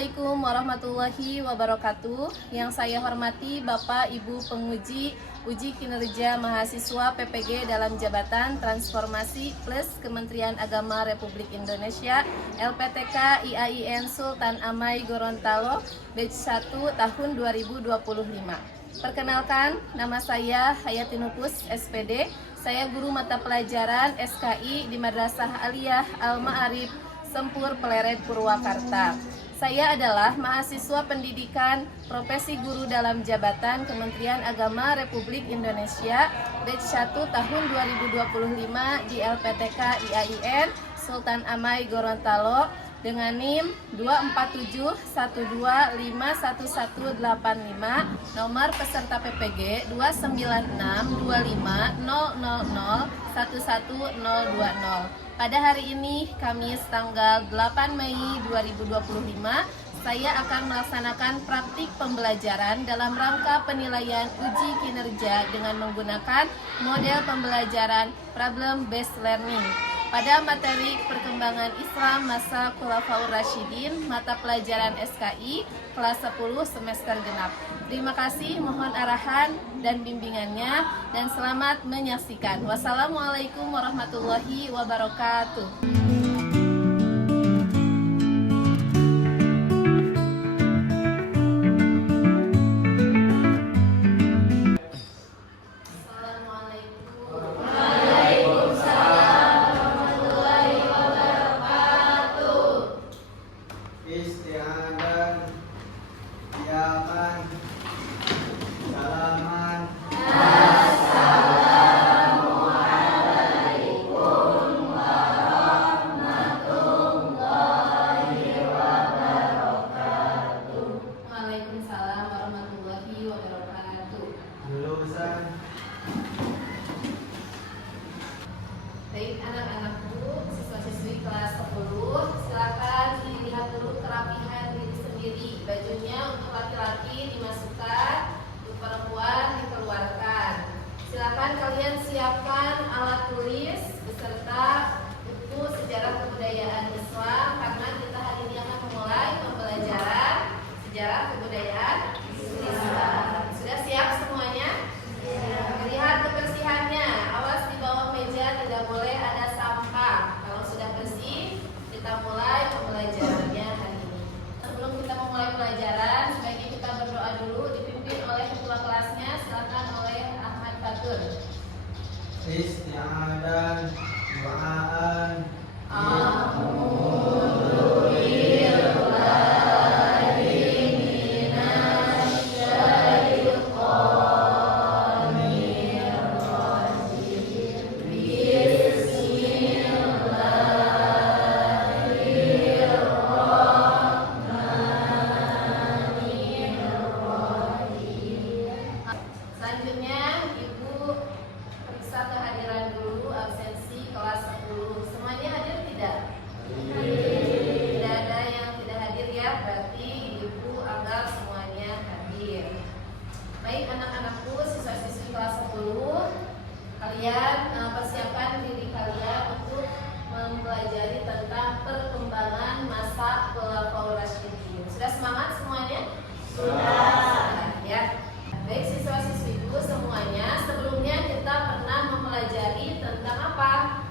Assalamualaikum warahmatullahi wabarakatuh. Yang saya hormati Bapak Ibu penguji uji kinerja mahasiswa PPG dalam jabatan Transformasi Plus Kementerian Agama Republik Indonesia LPTK IAIN Sultan Amai Gorontalo batch 1 tahun 2025. Perkenalkan, nama saya Hayatinupus SPD. Saya guru mata pelajaran SKI di Madrasah Aliyah Al-Ma'arif Sempur Pleret Purwakarta. Saya adalah mahasiswa pendidikan profesi guru dalam jabatan Kementerian Agama Republik Indonesia batch 1 tahun 2025 di LPTK IAIN Sultan Amai Gorontalo dengan NIM 24712511185, nomor peserta PPG 2962500011020. Pada hari ini, Kamis tanggal 8 Mei 2025, saya akan melaksanakan praktik pembelajaran dalam rangka penilaian uji kinerja dengan menggunakan model pembelajaran problem based learning pada materi perkembangan Islam masa Khulafaur Rasyidin, mata pelajaran SKI kelas 10 semester genap. Terima kasih, mohon arahan dan bimbingannya, dan selamat menyaksikan. Wassalamualaikum warahmatullahi wabarakatuh. Istiadan, Yaman, Salaman. Assalamualaikum warahmatullahi wabarakatuh. Waalaikumsalam warahmatullahi wabarakatuh. Lulusan. Baik anak-anakku, siswa-siswi kelas 10, silakan dilihat dulu kerapihan diri sendiri. Bajunya untuk laki-laki dimasukkan, untuk perempuan dikeluarkan. Silakan kalian siapkan alat tulis beserta buku sejarah kebudayaan Islam, karena kita hari ini akan memulai pembelajaran sejarah kebudayaan Islam. Sudah siap semuanya? Lihat kebersihannya, awas di bawah meja tidak boleh ada sampah. Kalau sudah bersih, kita mulai pembelajarannya hari ini. Sebelum kita memulai pelajaran, sebaiknya kita berdoa dulu, dipimpin oleh ketua kelasnya, silakan oleh Ahmad Fatur. Istiadan, Duaan. Selanjutnya, Ibu periksa kehadiran dulu absensi kelas 10. Semuanya hadir tidak? Tidak ada yang tidak hadir ya, berarti Ibu anggap semuanya hadir. Baik anak-anakku, siswa-siswi kelas 10, kalian persiapkan diri kalian untuk mempelajari tentang perkembangan masa Khulafaur Rasyidin. Sudah semangat semuanya? Sudah. Ya. Baik siswa-siswiku semuanya, sebelumnya kita pernah mempelajari tentang apa?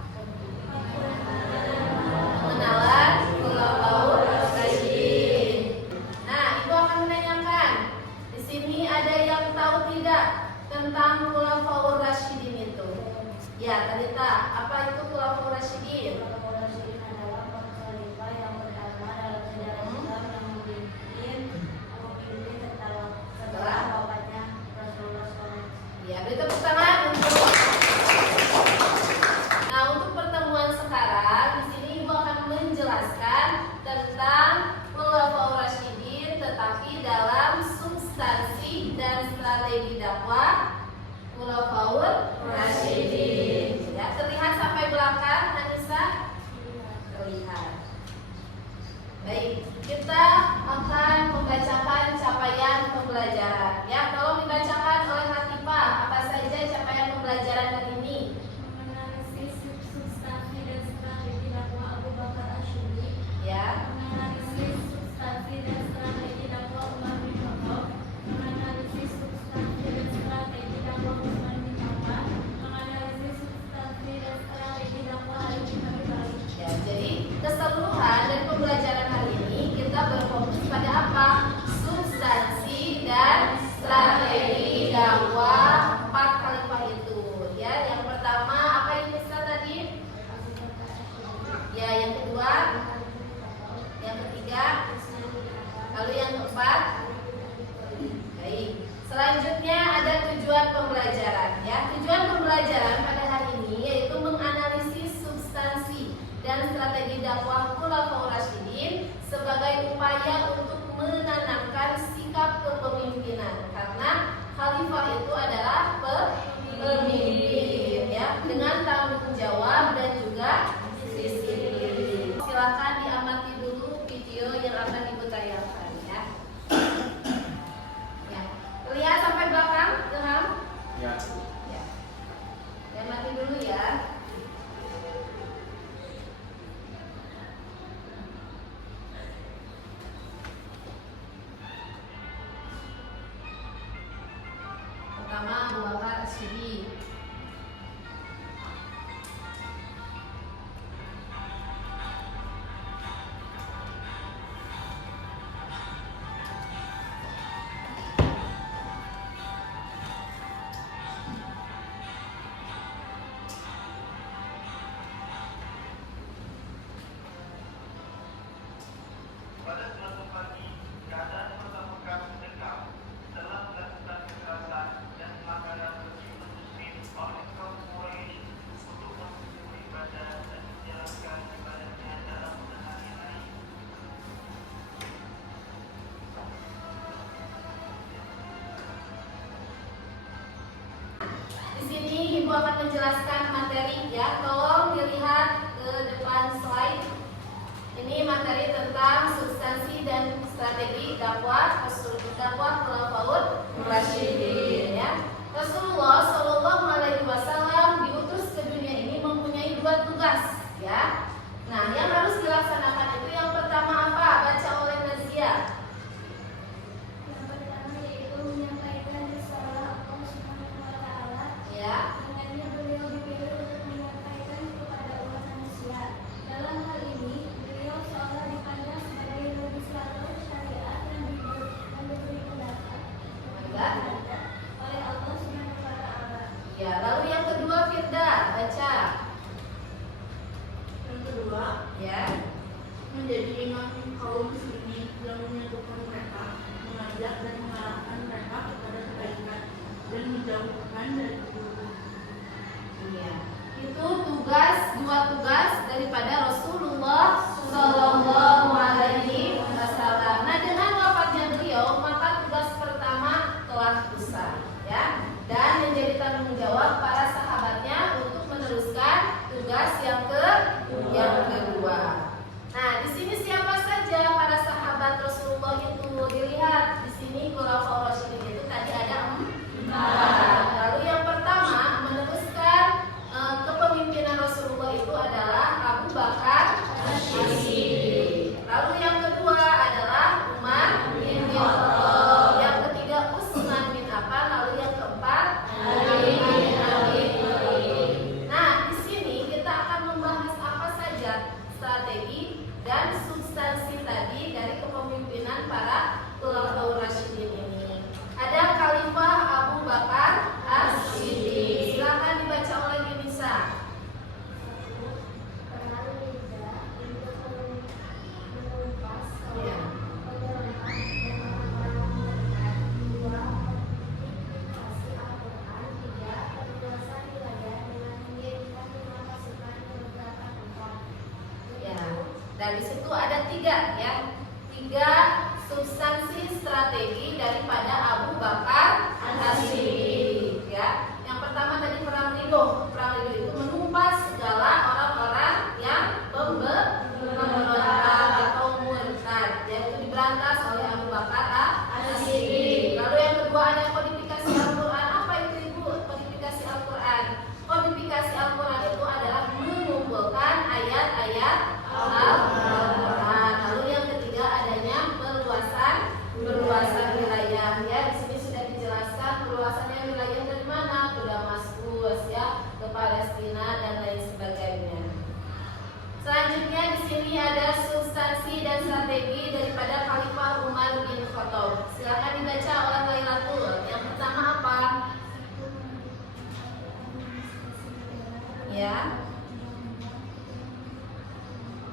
Pengenalan Khulafaur Rasyidin. Nah, Ibu akan menanyakan, di sini ada yang tahu tidak tentang Khulafaur Rasyidin itu? Ya, Talita, apa itu Khulafaur Rasyidin? Khulafaur Rasyidin adalah para khalifah yang pertama dalam sejarah Islam yang memimpin serta kedua, yang ketiga, lalu yang keempat. Baik. Selanjutnya ada tujuan pembelajaran. Ya, tujuan pembelajaran pada hari ini yaitu menganalisis substansi dan strategi dakwah Khulafaur Rasyidin sebagai upaya untuk menanamkan sikap kepemimpinan, karena khalifah itu adalah pemimpin, ya, dengan tanggung jawab dan juga disiplin. Silakan diamati dulu video yang akan ibu tayangkan, ya. Ya, lihat sampai belakang, Ilham. Ya. Ya, diamati dulu ya. Pertama, Abu Bakar As-Siddiq. Pada suatu pagi, keadaan pertemukan sedekap telah melakukan kekerasan dan makanan bersifat muslim oleh kaum Quraisy untuk menghubungi ibadah dan menjalankan ibadahnya dalam sehari-hari. Di sini ibu akan menjelaskan materi, ya. Tolong dilihat ke depan slide. Ini materi tentang substansi dan strategi dakwah Khulafaur Rasyidin, ya. Rasulullah Shallallahu Alaihi Wasallam diutus ke dunia ini mempunyai dua tugas, ya. Nah, yang harus dilaksanakan itu yang pertama apa? Baca oleh Nazia. Yang pertama yaitu menyampaikan risalah Allah Subhanahu wa taala. Ya. Dengannya beliau dipilih untuk menyampaikan kepada umat manusia. Dalam hal ini, beliau seolah dipandang sebagai legislator syariat yang diberi pendapat oleh Allah Subhanahu wa taala. Ya, lalu yang kedua Firda, baca. Yang kedua, Ya. menjadi imam kaum muslimin yang menyatukan mereka, mengajak dan mengarahkan mereka kepada kebaikan dan menjauhkan dari keburukan. Iya. Itu dua tugas daripada Rasulullah Shallallahu Alaihi Wasallam. Nah, dengan wafatnya beliau, maka tugas pertama telah usai, ya, dan menjadi tanggung jawab para sahabatnya untuk meneruskan tugas yang kedua. Nah, di sini siapa saja para sahabat Rasulullah itu? Dilihat di sini Khulafaur Rasyidin itu tadi ada 4. Lalu yang pertama meneruskan kepemimpinan Rasulullah itu adalah Abu Bakar As-Siddiq. Lalu yang kedua adalah Umar bin Khattab. Yang ketiga Utsman bin Affan. Lalu yang keempat Ali bin Abi Thalib. Nah, di sini kita akan membahas apa saja strategi dan substansi tadi dari kepemimpinan para Khulafaur Rasyidin ini. Ada Khalifah Abu Bakar As-Siddiq. Silakan dibaca oleh Yunisa. Peran lidah untuk menumpas Ya. penyerangan dan orang-orang terdekat. 2. Mengaplikasi Al-Quran. 3. Perluasan wilayah dengan mengirimkan 5 pasukan ke beberapa tempat. Ya. Dan di situ ada 3, ya. 3 substansi strategi daripada Abu Bakar As-Siddiq, ya. Yang pertama tadi perang Ridho. Perang Ridho itu menumpas segala orang-orang yang pemberontak atau murtad, yaitu diberantas oleh Abu Bakar As-Siddiq. Lalu yang kedua ada kodifikasi Al-Quran. Apa itu Ibu? Kodifikasi Al-Quran. Kodifikasi Al-Quran itu adalah mengumpulkan ayat-ayat Al-Quran. Lalu yang ketiga adanya perluasan wilayah, ya. Di sini sudah dijelaskan perluasannya wilayah dari mana? Ke Damaskus, ya, ke Palestina dan lain sebagainya. Selanjutnya di sini ada substansi dan strategi daripada Khalifah Umar bin Khattab. Silakan dibaca oleh Lailatul. Yang pertama apa? Ya.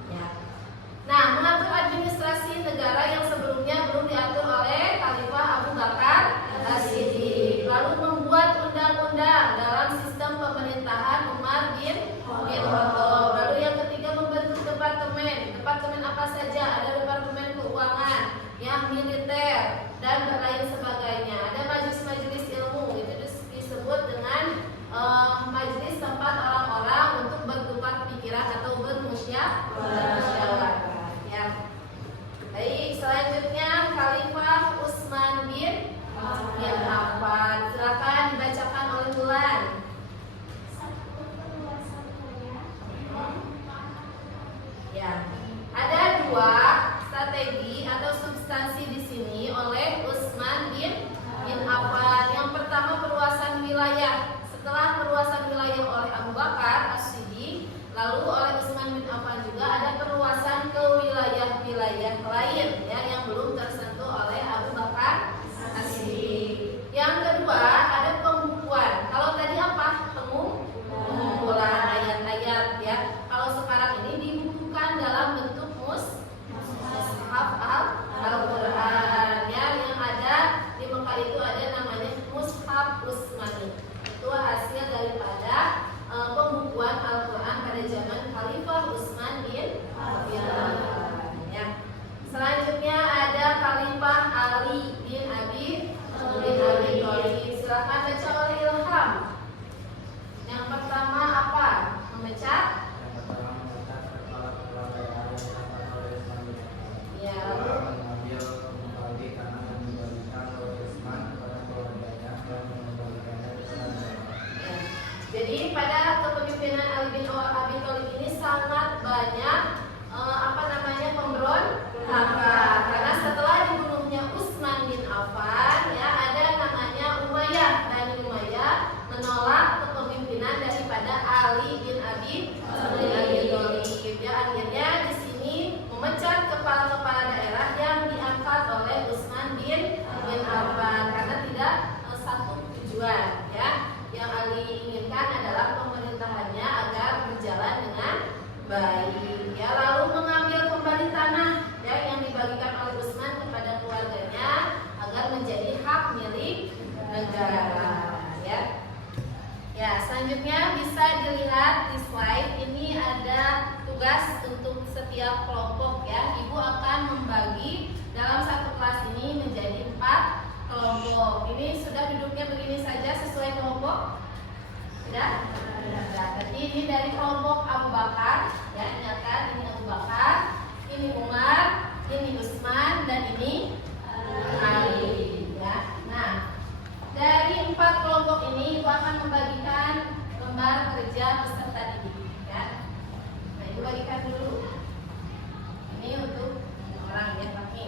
Ya. Ya, ada dua strategi atau substansi di sini oleh Utsman bin Affan. Yang pertama perluasan wilayah. Setelah perluasan wilayah oleh Abu Bakar As-Siddiq, lalu oleh Utsman bin Affan juga ada perluasan ke wilayah-wilayah lain ya yang belum tersentuh oleh Abu Bakar As-Siddiq. Yang kedua ada pembukuan. Kalau tadi apa? Pengumpulan ayat-ayat ya. Kalau sekarang ini dibukukan dalam bentuk mushaf Al-Quran ya. Yang ada di Mekah itu ada namanya mushaf Utsmani. Itu hasil daripada pembukuan Al-Quran pada zaman Khalifah Utsman bin Affan ya. Selanjutnya ada Khalifah Ali bin Abi Thalib. Silakan baca oleh Ilham. Yang pertama apa? Memecat. Yang pertama mencatat kepala-kepala daerah yang diangkat oleh Utsman bin Affan. Ya. Kedua, mengambil kembali tanah yang diberikan oleh Utsman kepada keluarganya dan mengembalikannya kepada daerah. Ya. Jadi pada kepemimpinan Ali bin Abi Thalib ini sangat banyak pemberontakan. Karena setelah dibunuhnya Utsman bin Affan ya ada namanya Umayyah, dan Umayyah menolak kepemimpinan daripada Ali bin Abi Thalib. Ya, akhirnya di sini memecat kepala-kepala daerah yang diangkat oleh Utsman bin Affan karena tidak satu tujuan ya. Yang Ali inginkan adalah pemerintahannya agar berjalan dengan baik ya. Lalu mengambil kembali tanah ya yang dibagikan oleh Utsman kepada keluarganya agar menjadi hak milik negara ya. Ya, selanjutnya bisa dilihat di slide ini ada tugas untuk setiap kelompok ya. Ibu akan membagi dalam satu kelas ini menjadi 4 kelompok. Ini sudah duduknya begini saja sesuai kelompok? Sudah? Sudah. Jadi ini dari kelompok Abu Bakar ya, ingatkan ini Abu Bakar, ini Umar, ini Utsman, dan ini Ali ya. Nah, dari 4 kelompok ini Ibu akan membagikan lembar kerja peserta didik ya. Nah, Ibu bagikan dulu. Ini untuk orang ya, kami.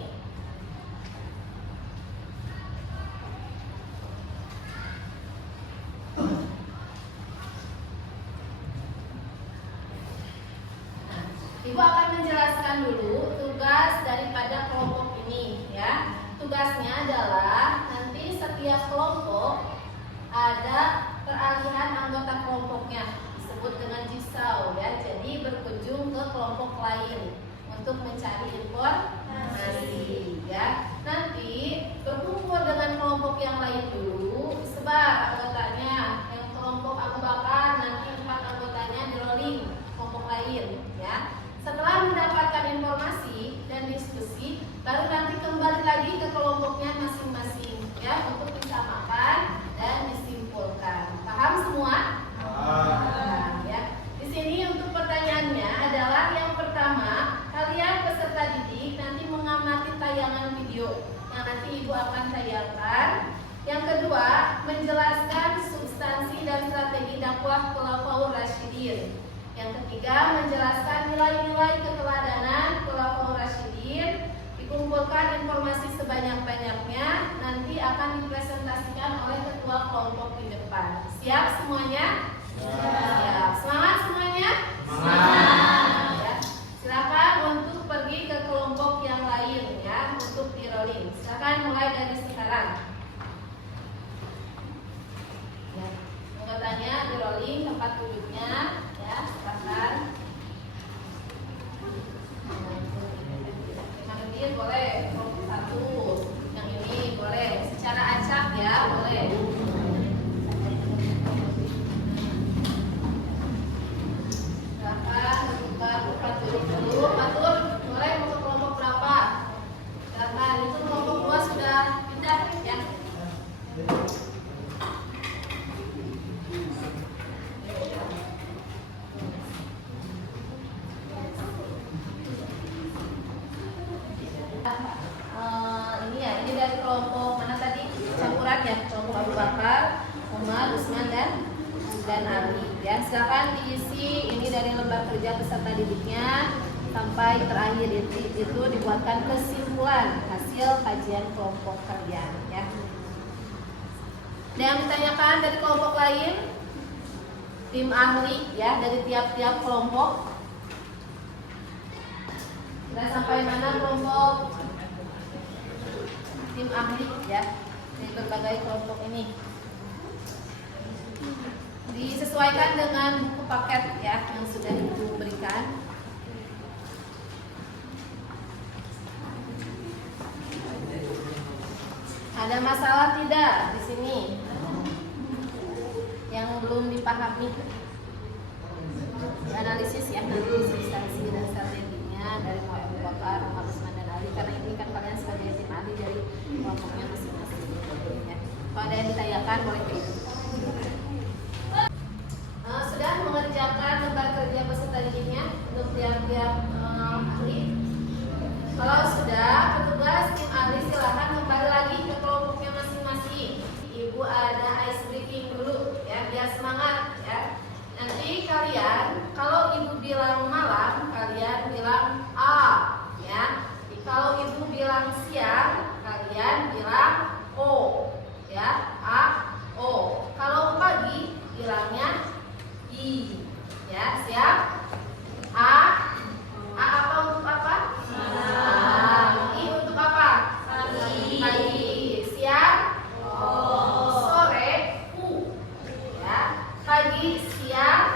Ibu akan menjelaskan dulu tugas daripada kelompok ini ya. Tugasnya adalah nanti setiap kelompok ada peralihan anggota kelompoknya, disebut dengan jisau ya. Jadi berkunjung ke kelompok lain untuk mencari informasi ya. Nanti berkumpul dengan kelompok yang lain dulu, sebar anggotanya. Yang kelompok Abu Bakar nanti 4 anggotanya di-rolling kelompok lain ya. Setelah mendapatkan informasi dan diskusi, baru nanti kembali lagi ke kelompoknya masing-masing ya untuk disamakan dan disimpulkan. Paham semua? Nah, ya. Di sini untuk pertanyaannya adalah yang pertama, kalian peserta didik nanti mengamati tayangan video yang nanti Ibu akan tayangkan. Yang kedua, menjelaskan substansi dan strategi dakwah Khulafaur Rasyidin. Yang ketiga, menjelaskan nilai-nilai keteladanan Khulafaur Rasyidin. Dikumpulkan informasi sebanyak-banyaknya, nanti akan dipresentasikan oleh ketua kelompok di depan. Siap semuanya? Siap. Semangat semuanya? Semangat. Ya. Silakan untuk pergi ke kelompok yang lain ya, untuk di rolling. Silakan mulai dari sekarang. Ya. Anggotanya di rolling tempat duduknya. Ya, silakan. Yang ini boleh kelompok 1, yang ini boleh secara acak ya, boleh. Silakan buka tempat duduk dulu. Atur, boleh untuk kelompok berapa? Silakan, itu kelompok 2 sudah pindah ya. Ini dari kelompok mana tadi? Campuran ya, kelompok Abu Bakar, Umar, Utsman dan Ali. Ya, silakan diisi ini dari lembar kerja peserta didiknya. sampai terakhir itu dibuatkan kesimpulan hasil kajian kelompok kalian ya. Ada yang ditanyakan dari kelompok lain? Tim ahli ya dari tiap-tiap kelompok. Sudah sampai mana kelompok tim ahli ya dari berbagai kelompok ini? Disesuaikan dengan buku paket ya yang sudah Ibu berikan. Ada masalah tidak di sini yang belum dipahami? Analisis ya, nanti substansi dan strateginya dari Muhammad Abu Bakar, Muhammad Usman dan Ali, karena ini kan kalian sebagai tim ahli dari kelompoknya masing-masing ya. Kalau ada yang ditanyakan boleh kirim. Sudah mengerjakan lembar kerja peserta didiknya untuk tiap-tiap ahli? Kalau sudah, petugas tim ahli silahkan kembali lagi ke kelompoknya masing-masing. Ibu ada ice breaking dulu ya, biar semangat ya. Nanti kalian kalau ibu bilang malam, kalian bilang A ya. Kalau ibu bilang siang, kalian bilang O ya, A O. Kalau pagi bilangnya I ya, siap? A apa untuk apa? I untuk apa? Pagi. Siang? Sore? U ya. Pagi, siang,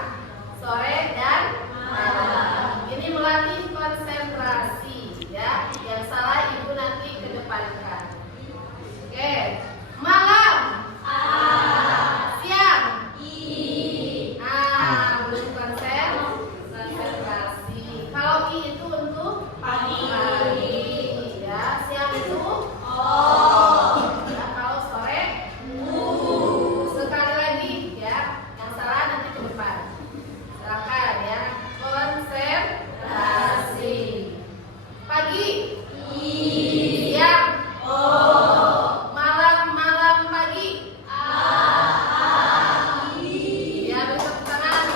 sore dan malam. Ini melatih konsentrasi ya. Yang salah ibu nanti kedepankan. Oke. Malam. Siang. Belum konsentrasi. Kalau I itu untuk pagi. Ya. Siang itu ya. Kalau sore sekali lagi ya. Yang salah nanti ke depan. Silakan ya. Konsentrasi. Pagi. Siang. Malam pagi. Ya, beri tepuk tangan.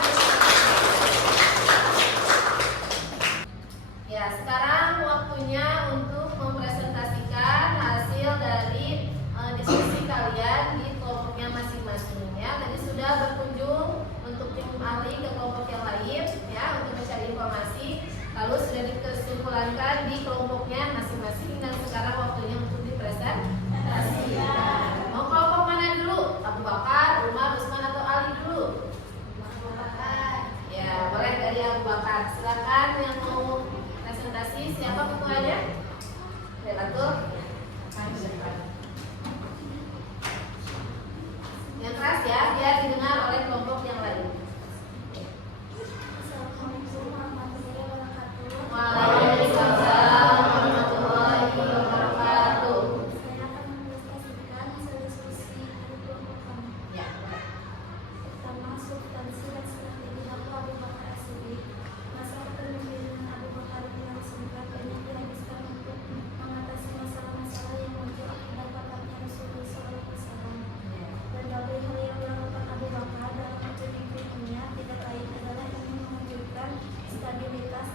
Ya, sekarang waktunya untuk mempresentasikan hasil dari diskusi kalian di kelompoknya masing-masing ya. Tadi sudah berkunjung untuk tim ahli ke kelompok yang lain ya untuk mencari informasi. Lalu sudah dikesimpulankan di kelompoknya masing-masing dan sekarang waktunya untuk dipresentasikan. Mau kelompok mana dulu? Abu Bakar, Umar, Usman atau Ali dulu? Ya, boleh dari Abu Bakar. Silakan yang mau presentasi, siapa ketuanya? Relator. Yang keras ya, biar didengar oleh kelompok yang lain. Assalamualaikum warahmatullahi wabarakatuh. Waalaikumsalam warahmatullahi wabarakatuh. Saya akan mempresentasikan hasil diskusi dari kelompok kami. Ya. Pertama, substansi dan strategi dakwah Abu Bakar As-Siddiq. Masa kepemimpinan Abu Bakar yang singkat banyak dihabiskan untuk mengatasi masalah-masalah yang muncul akibat wafatnya Rasulullah SAW. Berbagai hal yang dilakukan Abu Bakar dalam kepemimpinannya tidak lain adalah ingin mewujudkan stabilitas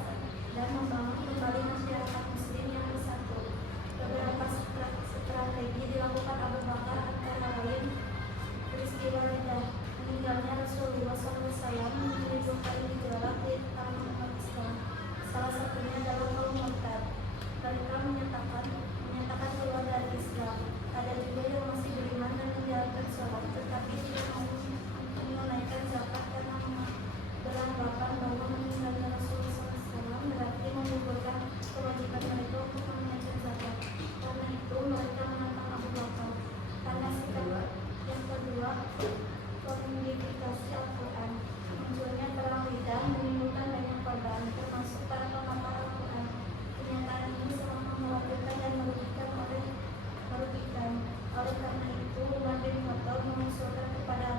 dan membangun kembali masyarakat Muslim yang bersatu. Beberapa strategi dilakukan Abu Bakar antara lain peristiwa meninggalnya Rasulullah SAW menimbulkan gejolak di tanah umat Islam. Salah satunya adalah kaum murtad. Mereka menyatakan keluar dari Islam. Ada juga yang masih beriman dan menjalankan sholat, tetapi tidak mau menunaikan zakat karena beranggapan bahwa meninggalnya Rasulullah SAW berarti menggugurkan kewajiban mereka untuk menunaikan zakat. Karena itu mereka menentang Abu Bakar. Karena sikap yang kedua, personifikasi Al-Quran. Munculnya perang lidah menimbulkan banyak korban, termasuk para penghafal Al-Quran. Kenyataan ini sangat mengkhawatirkan dan merugikan. Oleh karena itu, Umar bin Khattab mengusulkan kepada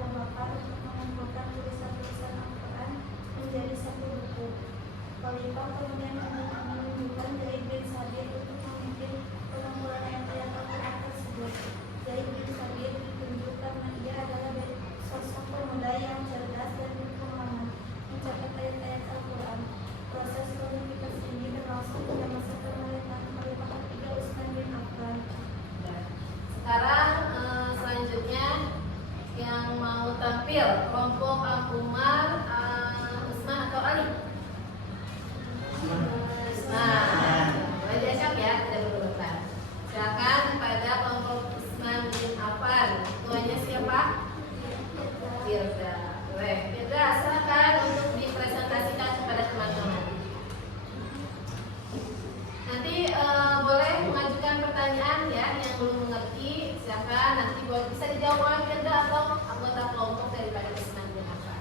mengerti, silakan nanti bisa dijawab oleh Firda atau anggota kelompok daripada Usman bin Affan.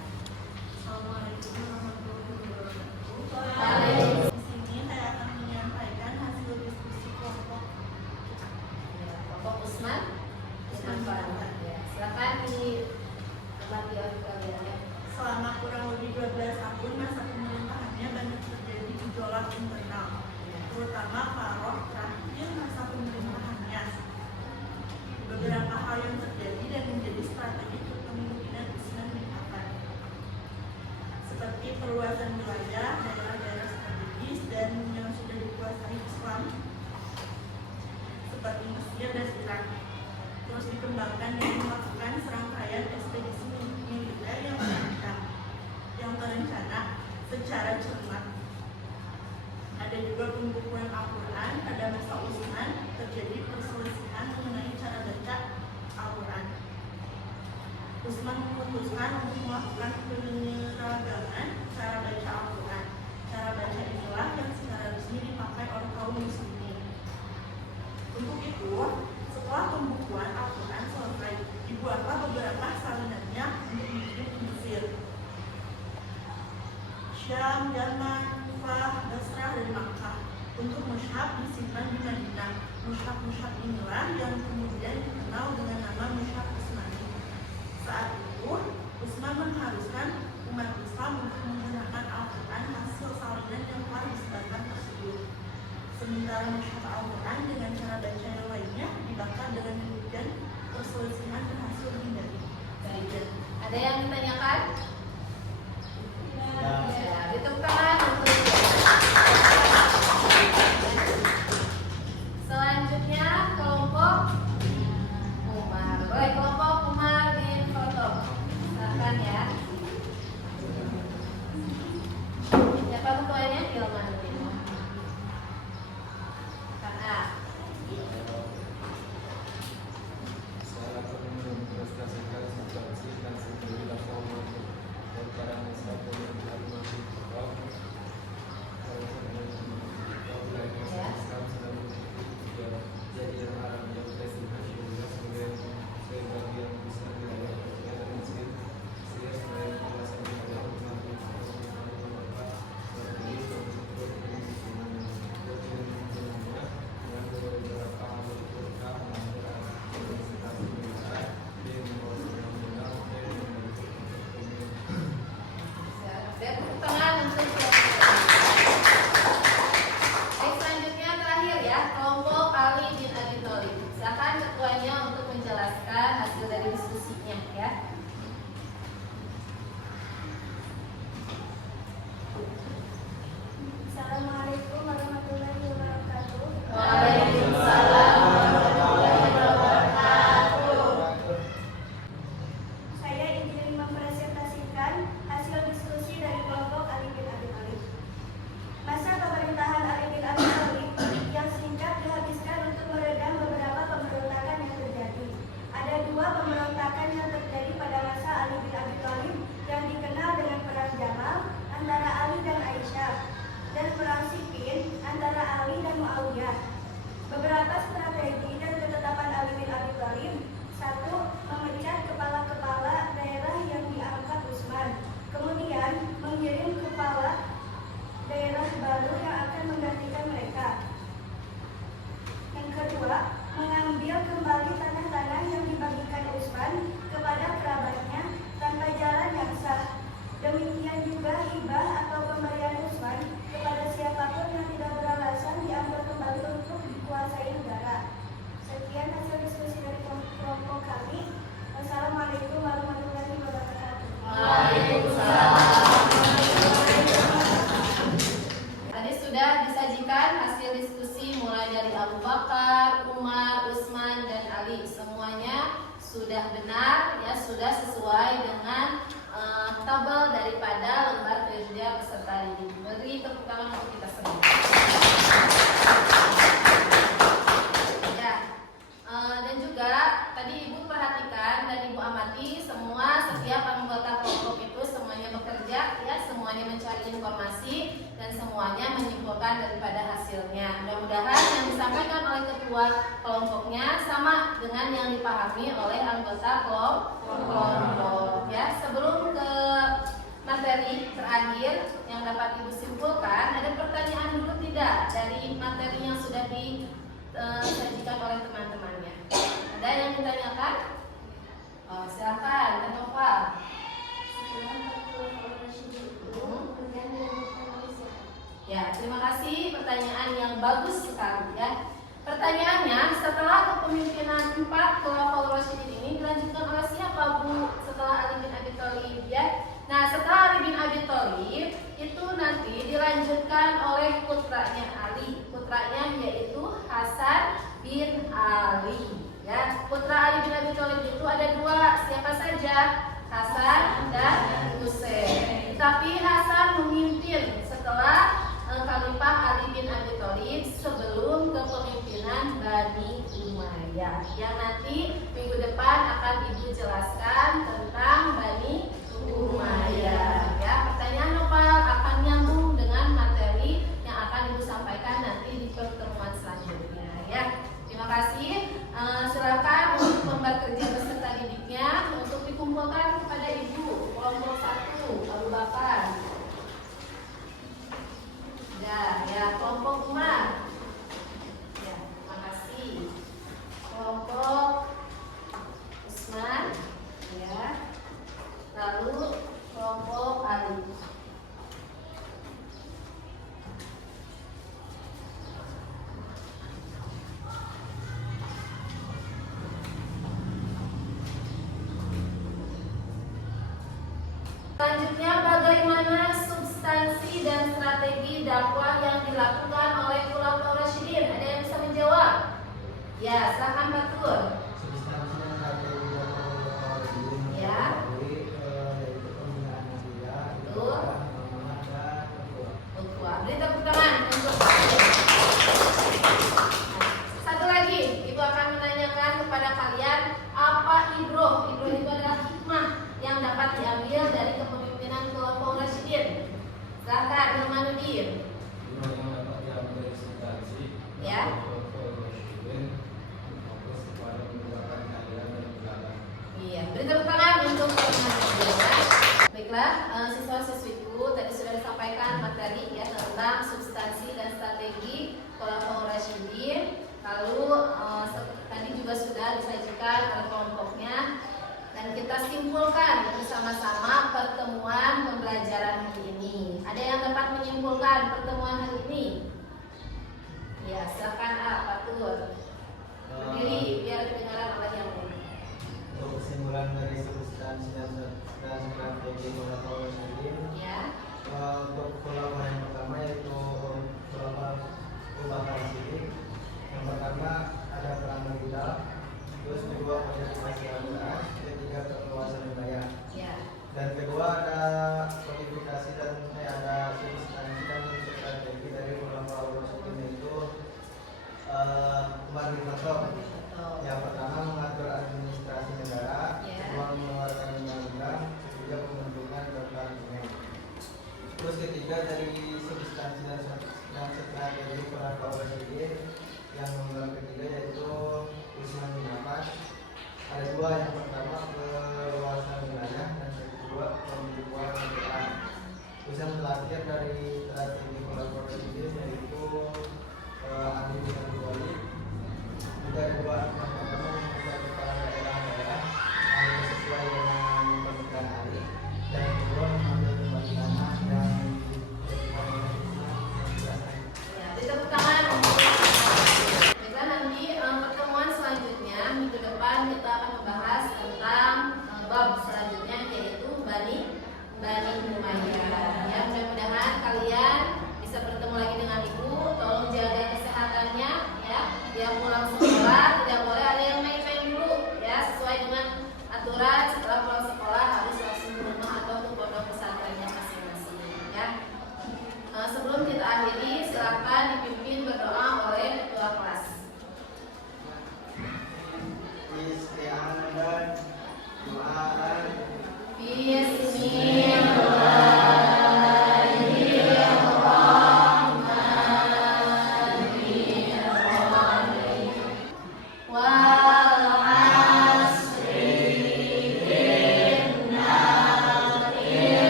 Assalamualaikum warahmatullahi wabarakatuh. Waalaikumsalam. Di sini saya akan menyampaikan hasil diskusi kelompok. Ya, kelompok Usman bin Affan. Ya, silakan diamati oleh kalian ya. Selama kurang lebih 12 tahun masa pemerintahannya banyak terjadi gejolak internal, terutama paruh terakhir masa pemerintahannya. Beberapa hal yang terjadi dan menjadi strategi untuk kemungkinan Usman bin Affan, seperti perluasan wilayah, daerah-daerah strategis dan yang sudah dikuasai Islam, seperti Mesir dan Irak, terus dikembangkan dengan melakukan serangkaian ekspedisi militer yang terencana secara cermat. Ada juga pembukuan Al-Quran. Pada masa Utsman terjadi perselisihan mengenai cara baca Al-Quran. Utsman memutuskan untuk melakukan penyeragaman cara baca Al-Quran. Cara baca inilah yang secara resmi dipakai oleh kaum muslimin. Untuk itu, setelah pembukuan Al-Quran selesai, dibuatlah beberapa salinannya untuk dikirim ke Mesir, Syam, Yaman, Kufah, Basrah, dan Makkah. Untuk mushaf disimpan di Madinah. Mushaf-mushaf inilah yang kemudian dikenal dengan nama mushaf Utsmani. Saat itu, Utsman mengharuskan umat Islam untuk menggunakan Al-Quran hasil salinan yang telah disebarkan tersebut. Sementara mushaf Al-Quran dengan cara baca yang lainnya dibakar. Dengan demikian perselisihan berhasil dihindari. Baik. Ada yang ditanyakan? Ya. Ya, ditepuk tangan untuk selanjutnya kelompok Umar. Baik, kelompok Umar bin Khattab. Silakan ya. Siapa ketuanya? Hilman bin Karena Saya akan mempresentasikan situasi dan strategi dakwah para masa pemerintahan Umar bin Khattab. Islam sedang jadi Arab yang presiden juga sebagian besar wilayah Afrika dan Mesir. Mesir selain kawasan wilayah Umar bin Khattab berdiri untuk dengan beberapa anggota melanggar Universitas Indonesia di Undang-Undang tepuk tangan untuk Baik, selanjutnya terakhir ya, kelompok Ali bin Abi Thalib. Silakan ketuanya untuk menjelaskan hasil dari diskusinya ya. Assalamualaikum warahmatullahi wabarakatuh. Waalaikumsalam warahmatullahi wabarakatuh. Saya ingin mempresentasikan hasil diskusi dari kelompok Ali bin Abi Thalib. Masa pemerintahan Ali bin Abi Thalib yang singkat dihabiskan untuk meredam beberapa pemberontakan yang terjadi. Ada dua pemberontakan yang terjadi pada masa Ali bin Abi Thalib yang dikenal dengan Perang Jamal antara Ali dan Aisyah, dan Perang Siffin antara Ali dan Muawiyah. Beberapa strategi dan ketetapan Ali bin Abi Thalib: 1. Memecat kepala-kepala daerah yang diangkat Utsman, kemudian mengirim kepala daerah baru yang akan menggantikan mereka. Yang kedua, mengambil kembali tanah-tanah yang dibagikan Utsman kepada kerabatnya tanpa jalan yang sah. Demikian juga hibah atau pemberian Utsman kepada siapapun yang tidak beralasan diambil kembali untuk dikuasai negara. Sekian hasil diskusi dari kelompok kami. Wassalamualaikum warahmatullahi wabarakatuh. Waalaikumsalam. Tadi sudah disajikan hasil diskusi mulai dari Abu Bakar, Umar, Utsman, dan Ali. Semuanya sudah benar, ya, sudah sesuai dengan tabel daripada lembar kerja peserta didik. Beri tepuk tangan untuk kita semua. Ya, dan juga tadi Ibu perhatikan dan Ibu amati semua setiap anggota kelompok itu semuanya bekerja, ya, semuanya mencari informasi dan semuanya menyimpulkan daripada hasilnya. Mudah-mudahan yang disampaikan oleh ketua kelompoknya sama dengan yang dipahami oleh anggota kelompok. Ya, sebelum ke materi terakhir yang dapat Ibu simpulkan, ada pertanyaan dulu tidak dari materi yang sudah disajikan oleh teman-temannya? Ada yang ditanyakan? Oh, silakan, Teh Nova. Ya, terima kasih, pertanyaan yang bagus sekali ya. Pertanyaannya, setelah kepemimpinan 4 Khulafaur Rasyidin ini dilanjutkan oleh siapa, Bu? Setelah Ali bin Abi Thalib ya. Nah, setelah Ali bin Abi Thalib itu nanti dilanjutkan oleh putranya Ali. Putranya yaitu Hasan bin Ali ya. Putra Ali bin Abi Thalib itu ada 2, siapa saja? Hasan dan Husain. Tapi Hasan memimpin setelah Khalifah Ali bin Abi Thalib sebelum kepemimpinan Bani Umayyah. Yang nanti minggu depan akan Ibu jelaskan tentang Bani Umayyah. Ya, pertanyaan Nopal akan nyambung dengan materi yang akan Ibu sampaikan nanti di pertemuan selanjutnya. Ya, terima kasih. Silakan untuk lembar kerja peserta didiknya untuk dikumpulkan kepada Ibu. Kelompok 1 Abu Bakar. Ya, kelompok Umar. Ya, terima kasih. Kelompok Usman. Ya. Lalu kelompok Ali. Selanjutnya, bagaimana substansi dan strategi dakwah yang dilakukan oleh Khulafaur Rasyidin? Ada yang bisa menjawab? Ya, silakan Pak Tur. Substansi dan strategi dakwah Khulafaur Rasyidin Ya. yaitu pembinaan media, Betul. amanah dan Ukhuwah. Beri tepuk tangan untuk satu lagi, Ibu akan menanyakan kepada kalian apa ibroh. Ibroh itu adalah hikmah yang dapat diambil dari kepemimpinan Khulafaur Rasyidin. Silakan Nurmanuddin. yang dapat diambil dari substansi Ya. Khulafaur Rasyidin fokus kepada menegakkan keadilan dan kebenaran. Iya, beri tepuk tangan untuk Nurmanuddin. Baiklah, siswa-siswiku, tadi sudah disampaikan materi ya tentang substansi dan strategi Khulafaur Rasyidin. Lalu tadi juga sudah disajikan oleh kelompoknya. Dan kita simpulkan bersama-sama pertemuan pembelajaran hari ini. Ada yang dapat menyimpulkan pertemuan hari ini? Ya, silakan Pak Tur. Berdiri biar kedengaran oleh yang lain. Untuk kesimpulan dari substansi dan strategi Khulafaur Rasyidin, Ya, untuk khulafah yang pertama yaitu Khulafaur Abu Bakar Siddiq. Yang pertama ada perang Badar, terus kedua modernisasi Al-Quran, ketiga perluasan wilayah, ya, dan kedua ada kodifikasi dan ada substansi dan strategi dari Khulafaur Rasyidin yaitu Umar bin Khattab. betul. Yang pertama mengatur administrasi negara, Ya. kedua mengeluarkan undang-undang, ketiga pembentukan kabinet. Terus ketiga dari substansi dan strategi Khulafaur Rasyidin, yang nomor ketiga yaitu Utsman bin Affan. Ada 2, yang pertama perluasan wilayah dan yang kedua pembukuan Al-Quran. Terus yang terakhir dari strategi Khulafaur Rasyidin yaitu